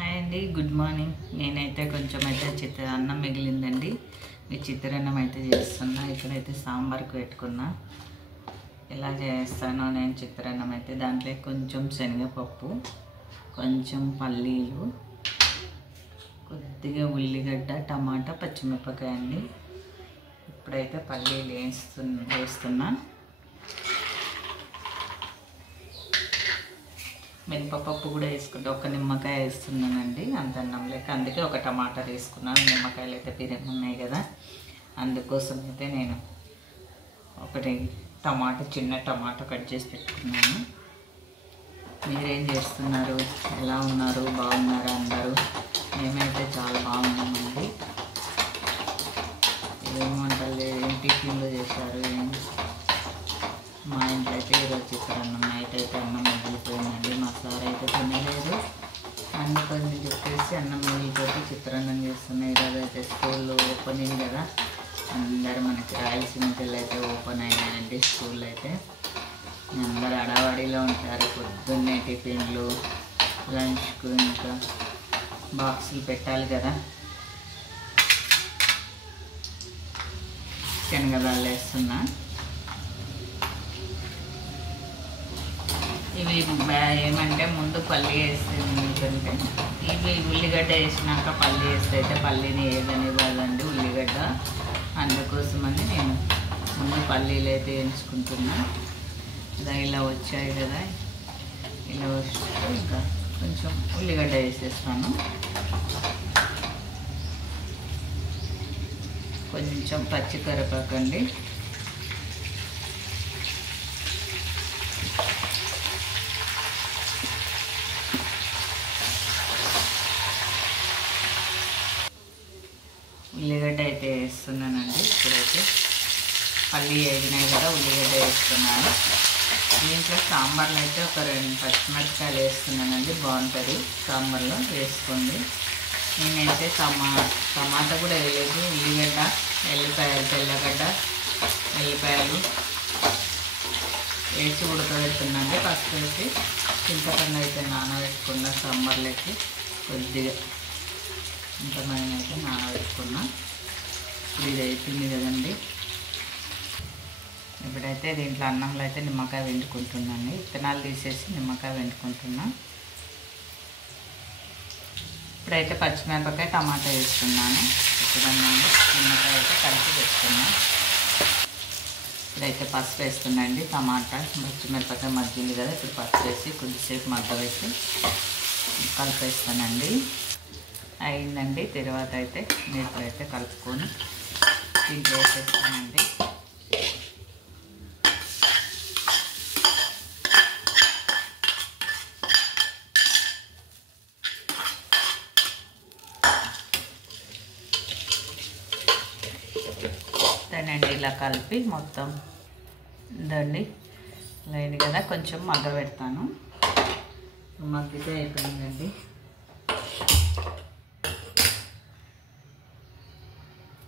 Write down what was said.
Hi అండి, good morning. నేనైతే కొంచెం అన్నం మిగిలిందండి. మీ చిత్రాన్నం అయితే చేస్తున్నా. ఇక్కడైతే సాంబార్కి పెట్టుకున్నా. ఎలా చేస్తానో నేను చిత్రాన్నం అయితే దాంట్లో కొంచెం శనగపప్పు, కొంచెం పల్లీలు, కొద్దిగా ఉల్లిగడ్డ, టమాటా, పచ్చిమిరపకాయ అండి. ఇప్పుడైతే పల్లీలు వేస్తున్నా. మినపప్పు కూడా వేసుకుంటే ఒక నిమ్మకాయ వేస్తున్నానండి. అంత అన్నం లేక అందుకే ఒక టమాటా వేసుకున్నాను. నిమ్మకాయలు అయితే పిరం ఉన్నాయి కదా, అందుకోసం అయితే నేను ఒకటి చిన్న టమాటా కట్ చేసి పెట్టుకున్నాను. మీరేం చేస్తున్నారు? ఎలా ఉన్నారు? బాగున్నారా అందరూ? మేమైతే చాలా బాగున్నామండి. ఏం వంటలు, ఏం టిఫిన్లు చేశారు? మా ఇంట్లో అయితే ఈరోజు చిత్రాన్నం. నైట్ అయితే అన్నం మిగిలిపోయిందండి. మా సార్ అయితే తినలేదు, అందుకని చెప్పేసి అన్నం మిగిలిపోతే చిత్రాన్నం చేస్తున్నాయి. ఈరోజు అయితే స్కూల్లో ఓపెనింగ్ కదా, అందరూ మనకి రాయలసీమ పిల్లలు అయితే ఓపెన్ అయినాయండి. స్కూల్ అయితే అందరూ అడావడిలో ఉంటారు. పొద్దున్నే టిఫిన్లు, లంచ్కు ఇంకా బాక్సులు పెట్టాలి కదా. శనగదాళ్ళు వేస్తున్నా. ఇవి ఏమంటే ముందు పల్లి వేస్తుంది, ఎందుకంటే ఇవి ఉల్లిగడ్డ వేసినాక పల్లి వేస్తే అయితే పల్లీని ఏదనివ్వాలండి ఉల్లిగడ్డ. అందుకోసమని నేను ముందు పల్లీలు అయితే వేయించుకుంటున్నా. ఇలా వచ్చాయి కదా, ఇలా వస్తే ఇంకా కొంచెం ఉల్లిగడ్డ వేసేస్తాను. కొంచెం పచ్చికరివేపాకు అండి. ఉల్లిగడ్డ అయితే వేస్తున్నానండి. ఇప్పుడైతే పల్లి వేగినాయి కదా, ఉల్లిగడ్డ వేస్తున్నాను. దీంట్లో సాంబార్లో అయితే ఒక 2 పచ్చిమిరపకాయలు వేస్తున్నానండి. బాగుంటుంది సాంబార్లో, వేసుకోండి. నేనైతే టమాటా కూడా వేయలేదు. ఉల్లిగడ్డ, ఎల్లిపాయలు, తెల్లగడ్డ, ఎల్లిపాయలు వేసి ఉడకబెడుతున్నాండి. పసుపు వేసి చింతపండు అయితే నానబెట్టుకున్న సాంబార్లోకి కొద్దిగా ఇంతమైన అయితే నానబెట్టుకున్నా. ఇప్పుడు ఇది అవుతుంది కదండి. ఇప్పుడైతే దీంట్లో అన్నంలో అయితే నిమ్మకాయ వెండుకుంటున్నాను. విత్తనాలు తీసేసి నిమ్మకాయ వెండుకుంటున్నా. ఇప్పుడైతే పచ్చిమిరపకాయ, టమాటా వేస్తున్నాను. ఇప్పుడన్నంలో నిమ్మకాయ అయితే కలిపి వేస్తున్నాను. ఇప్పుడైతే పసుపు వేస్తున్నాండి. టమాటా, పచ్చిమిరపకాయ మగ్గింది కదా, ఇప్పుడు పసుపు వేసి కొద్దిసేపు మగ్గబెట్టి కలిపేస్తానండి. అయిందండి. తర్వాత అయితే నీళ్ళు అయితే కలుపుకొని దీంట్లో వేసేస్తానండి. దానండి ఇలా కలిపి మొత్తం ఇదండి లైన్ కదా, కొంచెం మగ్గ పెడతాను. మగ్గితే అయిపోయిందండి.